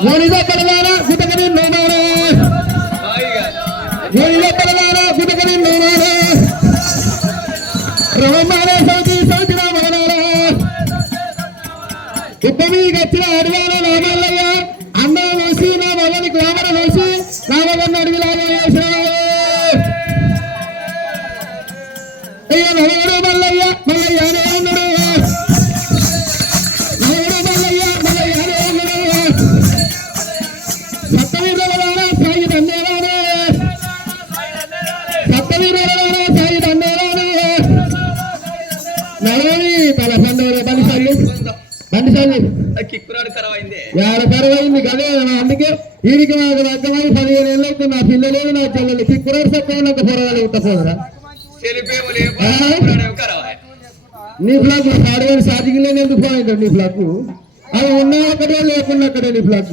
¡Bonita, Panamá! అయింది ఏడ పరవైంది కదే అందుకే వీరికి నాకు లగ్గమై పదిహేను ఏళ్ళు అయితే నా పిల్లలేదు నా చెల్లెలు కిక్కురాడు సత్యం నాకు చెలిపేమో లేవు ఖరాబ్ నీ ఫ్లాగ్ ఆడగాని సాధికలేని ఎందుకు పోయింది నీ ఫ్లాగ్ అవి ఉన్నా అక్కడే లేకున్నా అక్కడే నీ ఫ్లాగ్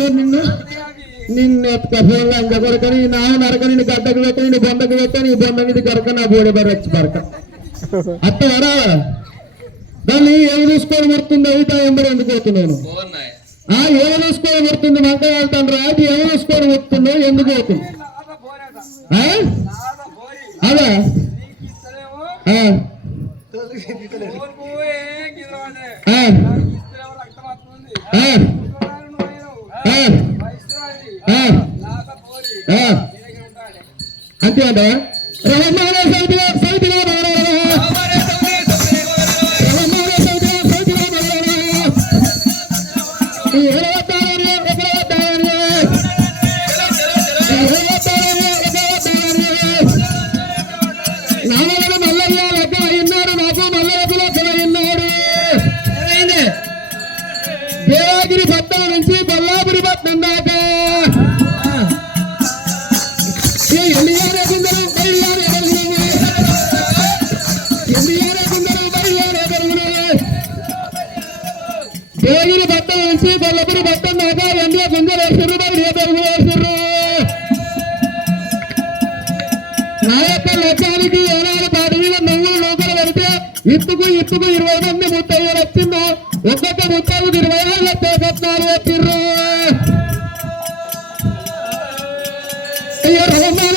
మందులకు నిన్ను నిన్ను ఎత్తుక ఫోన్లో అంత కొరకని నా నరక నిన్ను గడ్డకు పెట్టని నీ బొండకు పెట్టని నీ బొండ మీద కరక నా బోడి బరచ్చి పరక అత్తవరా దాన్ని ఏమి చూసుకొని పడుతుంది అయితే ఎంబడి ఎందుకు పోతున్నాను? ఆ ఏమి చూసుకొని పడుతుంది మంట వెళ్తాను రా అది ఏమి చూసుకొని పడుతుందో ఎందుకు అవుతుంది ఆ? అదా? ఆ. ఆ. ఆ. ఆ. ఆ. ఆ. అంతే అంట రహమాన నా యొక్క లక్ష్యానికి ఏనాడు పాటి మీద నువ్వులు లోపల పెడితే ఇత్తుకు ఇత్తుకు ఇరవై మంది ముత్తయ్యలు వచ్చిందో ఒక్కొక్క ముత్తయ్యకు ఇరవై ఆరు లక్షల పద్నాలుగు వచ్చిర్రు అయ్యో రహమాన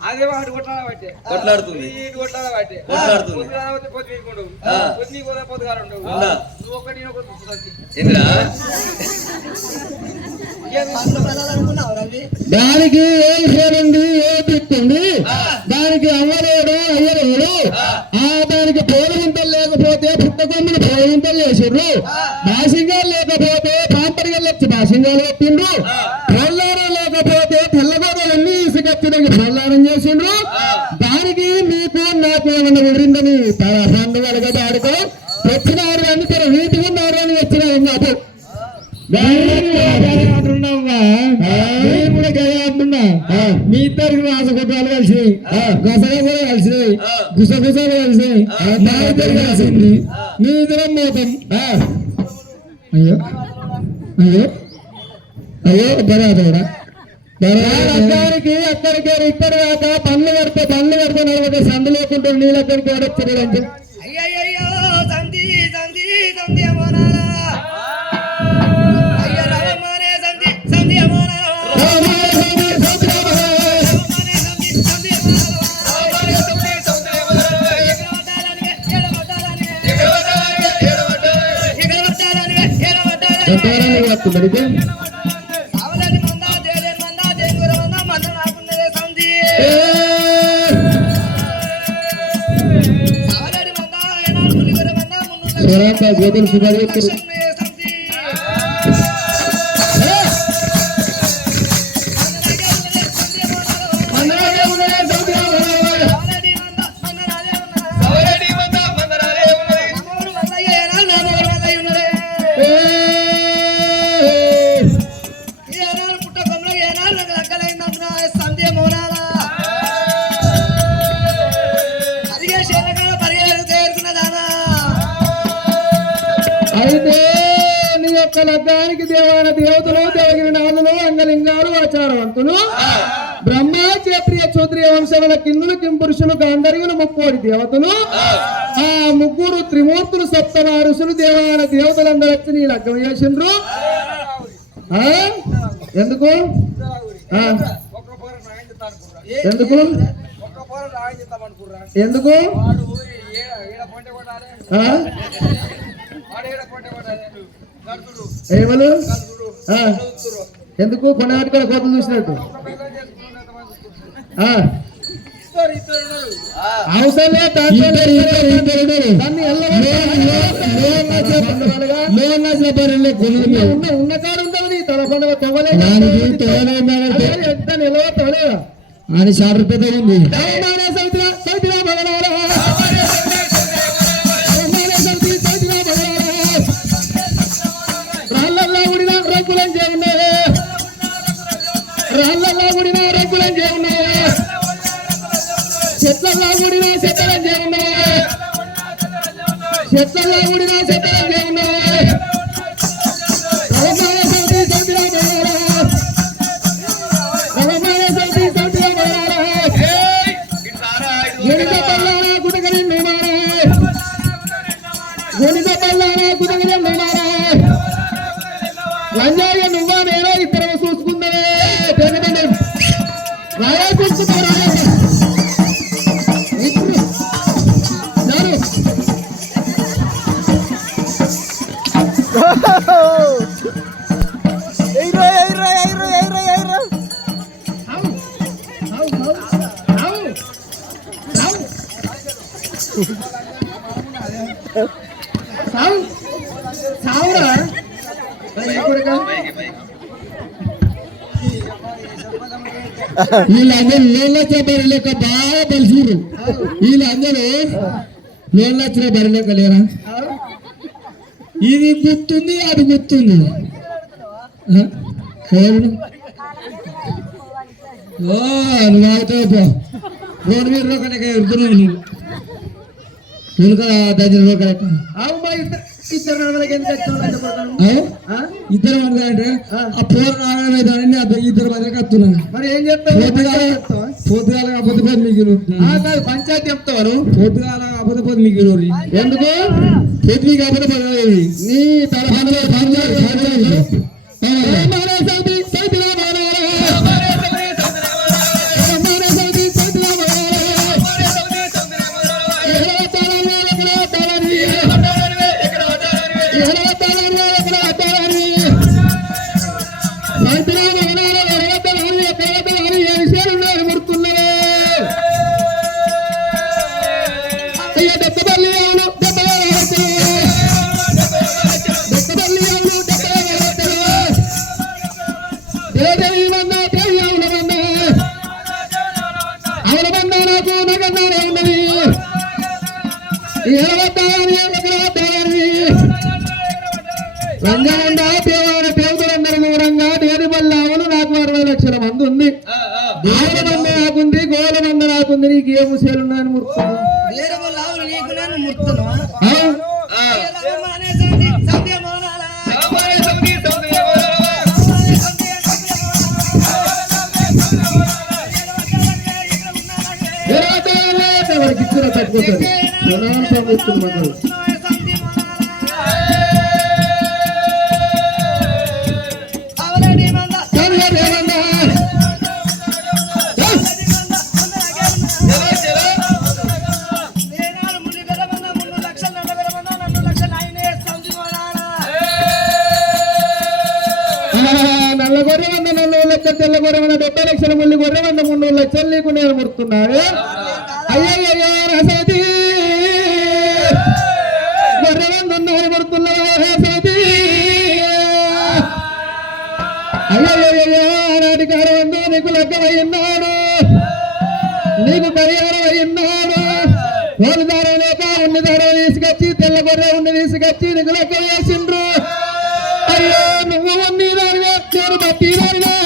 అదే వాడు కొట్టాల బట్టే కొట్లాడుతుంది. ఇటు కొట్టాల బట్టే కొట్లాడుతుంది. పొద్దు రాకపోతే పొద్దు వీకుండవు ఆ. పొద్దు నీకు పోతే పొద్దు గారు ఉండవు ఉందా? నువ్వు ఒకటి నేను ఒకటి చూసుకోవచ్చు. ఏంద్రా? దానికి ఏం చేయండి ఏ తిట్టుంది దానికి అవ్వలేడు అయ్యలేడు. ఆ. దానికి పోలింతలు లేకపోతే పుట్టకొమ్మిని పోలింతలు చేసిర్రు భాషగా లేకపోతే పాసింగాలు పెట్టిండ్రు. పల్లారం లేకపోతే తెల్లగోడలు అన్ని ఇసుకొచ్చినాయి పల్లారం చేసిండ్రు దానికి మీకు నాకు ఏమన్నా కుదిరిందని తన తెచ్చినారు అని తన వీటి ఉన్నారు అని వచ్చినారు నాకు మీ ఇద్దరికి రాసకుట్రాలు కలిసినాయి గసగసలు కలిసినాయి గుసగుసలు కలిసినాయి నా ఇద్దరు కలిసింది. మీ ఇద్దరం మోతం. అయ్యో. అయ్యో. అయ్యో బరాదరా అక్కడికి అక్కడికి ఇద్దరు దాకా పనులు కడితే పనులు కడితే నడవక సందు లేకుండా నీళ్ళు అక్కడికి వచ్చారు అంటే అయ్యయ్యో సంధి సంధి సంధి అమోనాలా అయ్య రామనే సంధి సంధి అమోనాలా రామనే సంధి है वेतन सुधारित లగ్గానికి దేవాన దేవతలు దేవగిరి నాథులు అంగలింగాలు ఆచారవంతులు. బ్రహ్మ క్షత్రియ క్షత్రియ వంశముల కిందులు కింపురుషులు గాంధర్యులు ముక్కోడి దేవతలు. ఆ ముగ్గురు త్రిమూర్తులు సప్తమ ఋషులు దేవాన దేవతలందరూ వచ్చి నీ లగ్గం చేసిండ్రు ఆ? ఎందుకు? ఎందుకు? అనుకుర్రా ఎందుకు ఏమలు? ఎందుకు? కొనగట్టుకొని కోతలు చూసినట్టు. పిల్లలు చేసుకున్న ఎంతమంది చెట్లలో గుడిన వీళ్ళందరూ నీళ్ళొచ్చే బరి లెక్క బాగా కలిసిరు వీళ్ళందరూ నీళ్ళొచ్చిన బరి లెక్క లేరా ఇది గుర్తుంది అది గుర్తుంది ఆ? ఎవరు? ఓ నువ్వు ఆగుతావు పో. రోడ్డు మీద రోకలేక ఎడుతున్నావు నీవు వెనుక దగ్గర రోకలేక ఇద్దరు ఇద్దరు అంటే ఆ. పోరు ఇద్దరు మధ్య మరి ఏం చెప్తావు? పొద్దుగాల కాకపోతే పోతే మీకు పంచాయతీ చెప్తారు. పొద్దుగాల కాకపోతే పోతే మీకు ఎందుకు? పొద్దు కాకపోతే నీ తల పంచాయతీ నల్ల లక్షలు తెల్ల గొర్రె వంద డెబ్బై లక్షల ముల్లి గొర్రె వంద మూడు లక్షలు నీకు నేను ముడుతున్నావే అయ్యయ్యో రసతి కారు వంద నీకు లెక్కమయ్యున్నాడు నీకు పరిహారం అయ్యున్నాడు కోలు ధర లేక ఉన్ని ధర తీసుకొచ్చి తెల్ల గొర్రె ఉన్ని తీసుకొచ్చి నీకు లెక్క వేసిండ్రు అయ్యో నువ్వు ఉన్ని దాని నేను బట్టి దానివే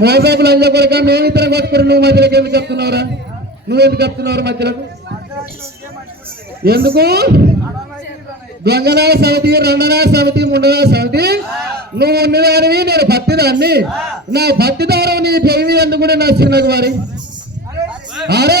మోసాపులు అంజ మేము ఇద్దరం కొట్టుకుని నువ్వు మధ్యలోకి ఎందుకు చెప్తున్నావురా? నువ్వు ఎందుకు చెప్తున్నావు మధ్యలోకి? ఎందుకు? దొంగల సమితి రెండవ సమితి మూడవ సమితి నువ్వు ఉన్నదానివి నేను భక్తిదాన్ని నా భక్తిదారం నీ పెరిగి ఎందుకు నా చిన్నది వారి అరే!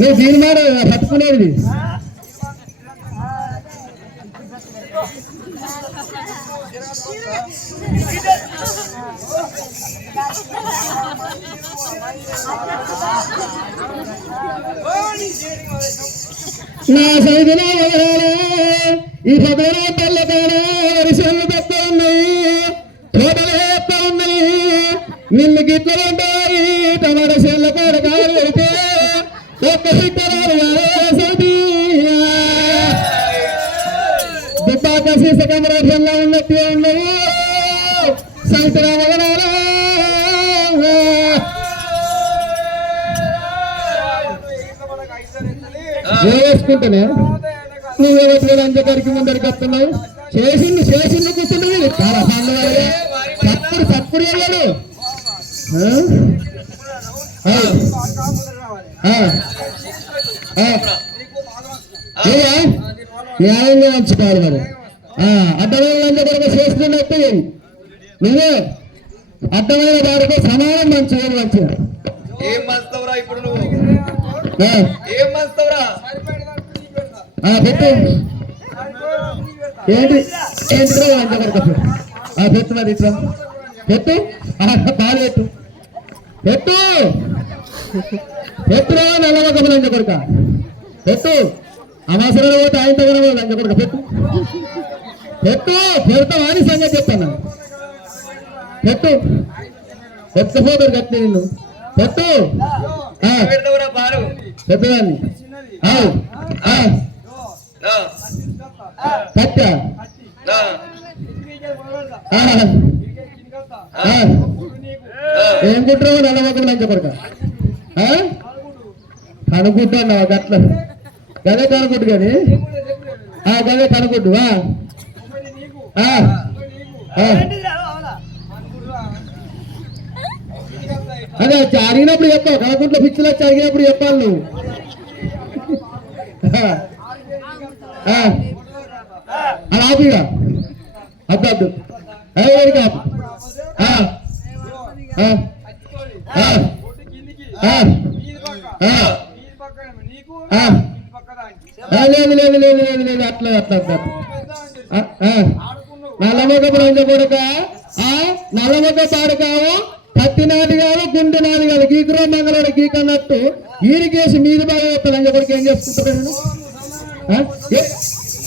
నేను దీని పట్టుకునేది నా సైదులో ఈ పదలో తెల్లకాడ వరిసెలు తప్ప ఉన్నాయి. తోటలు తప్ప ఉన్నాయి. నిన్ను గిట్ల వేసుకుంటేనే నువ్వెవరి అంజగారికి ముందరికి వస్తున్నావు. చేసింది చేసింది కూర్చున్నది. తప్పుడు తప్పుడు అయ్యాడు. న్యాయంగా ఉంచుకోవాలి మరి. ఆ, అడ్డమైన కొరకు చేస్తున్నట్టు నువ్వే. అడ్డమైన వారికి సమానం మంచిగా మంచిగా ఏం మస్తవురా ఇప్పుడు నువ్వు? ఏం మస్తవురా ఆ, పెట్టు. ఏంటి? ఏంటి ఆ పెట్టు మరి ఇట్లా. పెట్టు. పాలు పెట్టు. పెట్టు. పెట్టురా నల్లమొక్క లంచ కొడుక. పెట్టు. అవసరం పోతే ఆయనతో కూడా లంచ కొడుక. పెట్టు. పెట్టు. పెడతావు అని సంగతి చెప్తాను. పెట్టు. పెట్టపోతారు కట్టి నిన్ను. పెట్టు. పెద్దదాన్ని. ఆ. ఏం కుట్రావు నల్లమొక్క లంచ కొడుక కనుకుంటున్నావు గట్ల. గదే కనుకుంటు కానీ ఆ గదే కనుకుంటు. అదే వచ్చి అడిగినప్పుడు చెప్పావు కనుకుంట్లో పిచ్చులు వచ్చి అడిగినప్పుడు చెప్పాలి నువ్వు. అది ఆపిగా అద్దు అద్దు ఏ కాపు ఆ, లేదు లేదు లేదు లేదు లేదు అట్లా అట్లా నల్లమొక నువ్వు పెద్ద అని తెలుసు. ఆ, బ్రంజ కొడుక కావు నాది కాదు. గుండె నాది కాదు గీకురో మంగళవాడు గీకన్నట్టు ఈరికేసి మీద బాగా వస్తుంది లంజ కొడుకు ఏం చేస్తుంటారు ఏ-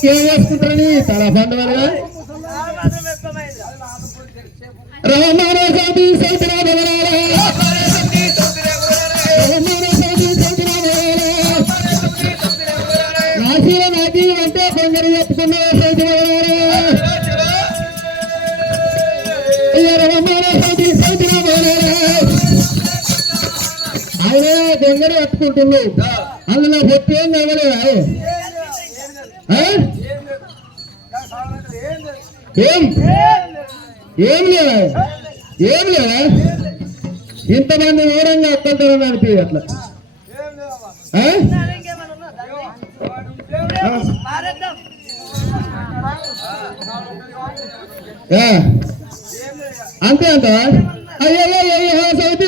చేసుకుంటారని మాత్రం ఎక్కువైంది రామారావు స్వామి సైతరా భగవారా రామారావు స్వామి సైతరా భగవారా నాశీ నాకి అంటే ఏం లేదా. ఏం లేదా. ఇంతమంది ఊరంగా అక్కంటారని అనిపి అట్లా. అంతే అంట అయ్యో అయ్యో సైతి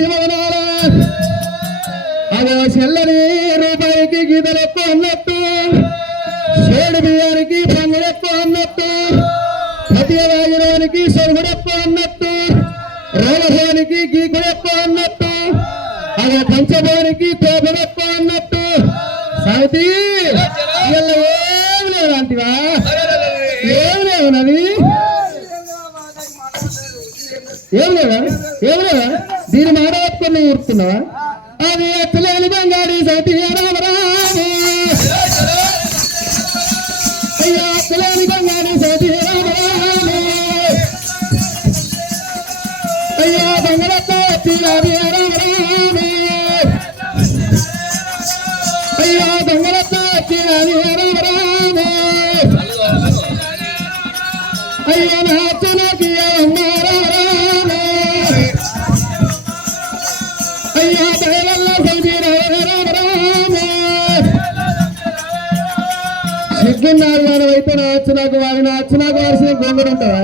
విగుతున్న అదో చెల్లని రూపాయికి గీతలు అన్నట్టు. షేడు బియ్యానికి పంగుడు అన్నట్టు. పతియ వాగినవానికి సొరుగుడు అన్నట్టు. రోలభానికి గీకుడు అన్నట్టు. అదే పంచభానికి తోపుడు అన్నట్టు. సమితి వీళ్ళ ఏం లేదంటివా ఏం లేవనది ఏం లేవా? ఏం లేవా? దీని మాట పట్టుకొని ఊరుతున్నావా అది ఎత్తలేని బంగారి సతి రామరామ అయ్యా ఎత్తలేని బంగారి సతి రామరామ అయ్యా బంగారత్త ఎత్తినది రామరామ అయ్యా బంగారత్త ఎత్తినది రామరామ అయ్యో నాచనకి అయితే వాడిన నాకు వారిసిన గొంగుడు ఉంటారా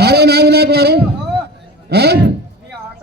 అరే నాది నాకు వారు? ఆ? నీ ఆట,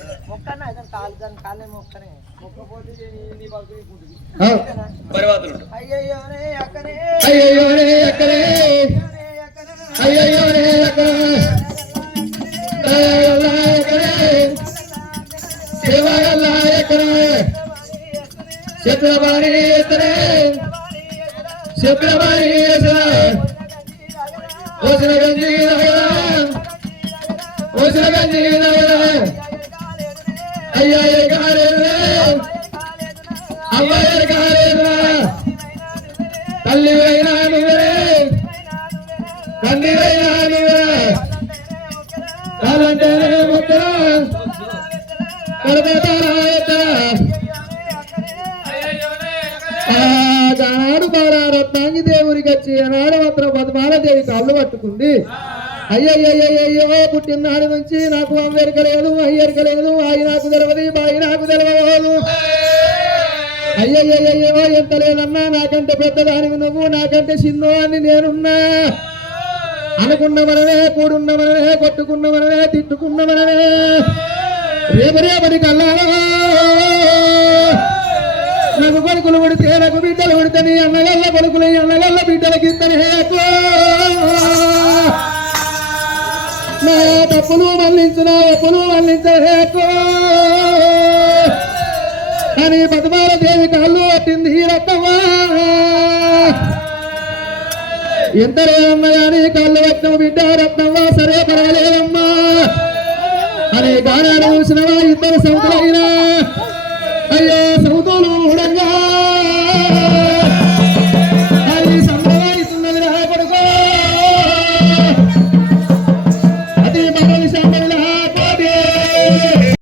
అయ్యో, ఎత్తే రాని అక్కడే నువ్వు చెల్లెనే. ఆ. నువ్వు కాలు మొక్కన్నా పైకి. మొక్కన అయితే కాలు దాని కాలే మొక్కనే మొక్కపోతే నీ- నీ బతుకు నీకుంటుంది. అవు. అయ్యయ్యో రే అక్కడే అయ్యయ్యో రే ఎక్కడే రే అక్కడే అయ్యయ్యో రే ఎక్కడే అయ్యయ్యో రే ఎక్కడే శివగల్ల ఎక్కడే చక్రవాణి ఎక్కడే చక్రవాణి ఎక్కడే ఓసిన గంజి నగరా ఓసిన గంజి నగరా అయ్యా ఎగారే కాలేదురా తల్లి నువ్వే తండ్రి నువ్వే కాలంటేనే ముక్కరా ఆనాడు రత్నాంగి దేవుడికి వచ్చి ఆనాడు మాత్రం పద్మాలదేవి కాళ్ళు పట్టుకుంది అయ్యయ్యయ్యో పుట్టినాడు నుంచి నాకు అమ్మెరిక లేదు అయ్యరిక లేదు ఆయి నాకు తెలవదు బాయి నాకు తెలవదు. అయ్యయ్యయ్యో ఎంత లేదన్నా నాకంటే పెద్దదానికి నువ్వు నాకంటే చిన్నో అని నేనున్నా. అనుకున్న మనమే కూడున్న మనమే కొట్టుకున్న మనమే తిట్టుకున్న మనమే. రేపు రేపటి కల్లా నాకు కొడుకులు కొడితే నాకు బిడ్డలు కొడితే నీ అన్నగల్ల కొడుకులు బిడ్డలకి ఎప్పుడు మరణించినా ఎప్పుడు మరణించే కానీ పద్మాల దేవి కళ్ళు పట్టింది రక్తమా? ఎంత లేదమ్మా కానీ కళ్ళు రక్తం బిడ్డ రక్తమా? సరే పర్వాలేదమ్మా. అనే గానాలు చూసినవా ఇద్దరు సౌతులైనా. అయ్యో సౌతులు ఉడంగా